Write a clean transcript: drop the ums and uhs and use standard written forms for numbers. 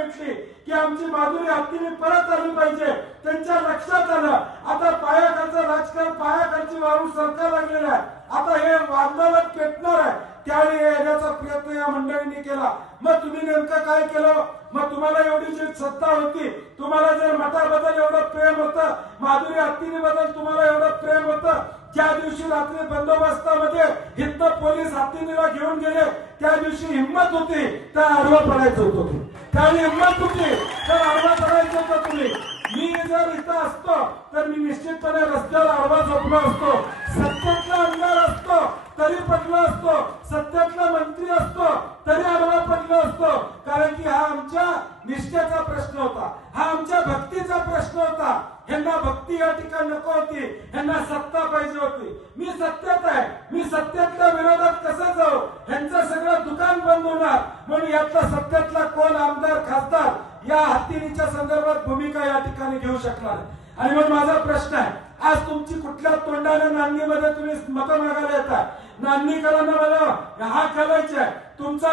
भेटली की आमची माधुरी हत्तीने परत आली पाहिजे, त्यांच्या लक्षात आलं आता पायाखालचं राजकारण पायाखालची वाळू सरकार लागलेलं आहे, आता हे आंदोलन पेटणार आहे, त्यावेळी येण्याचा प्रयत्न या मंडळींनी केला। मग तुम्ही नेमकं काय केलं? मग तुम्हाला एवढी जी सत्ता होती, तुम्हाला जर मठाबद्दल एवढं प्रेम होतं, माधुरी हत्तीबद्दल तुम्हाला एवढं प्रेम होतं, ज्या दिवशी रात्री बंदोबस्तामध्ये हिंद पोलीस हत्तीला घेऊन गेले त्या दिवशी हिंमत होती तर आडवा पडायचं होतं, त्यावेळी हिंमत होती तर आडवा पडायचं होतं तुम्ही। मी जर इथं असतो तर मी निश्चितपणे रस्त्यावर आडवा झोपलो असतो, सत्तेतला आमदार असतो तरी पडलो असतो, सत्तेतला मंत्री असतो तरी आडवा पडलो असतो, कारण की हा आमच्या निष्ठेचा प्रश्न होता, हा आमच्या भक्तीचा प्रश्न होता। ह्यांना भक्ती या ठिकाणी नको होती, ह्यांना सत्ता पाहिजे होती। मी सत्तेत आहे, मी सत्तेतल्या विरोधात कसं जाऊ? ह्यांचं सगळं दुकान बंद होणार, म्हणून यातला सत्तेतला कोण आमदार खासदार या हत्तीच्या संदर्भात भूमिका या ठिकाणी घेऊ शकणार। आणि मग माझा प्रश्न आहे, आज तुमची कुठल्या तोंडाने नांदीमध्ये तुम्ही मतं मागायला येता? नांदीकरांना मला हा करायचं आहे तुमचा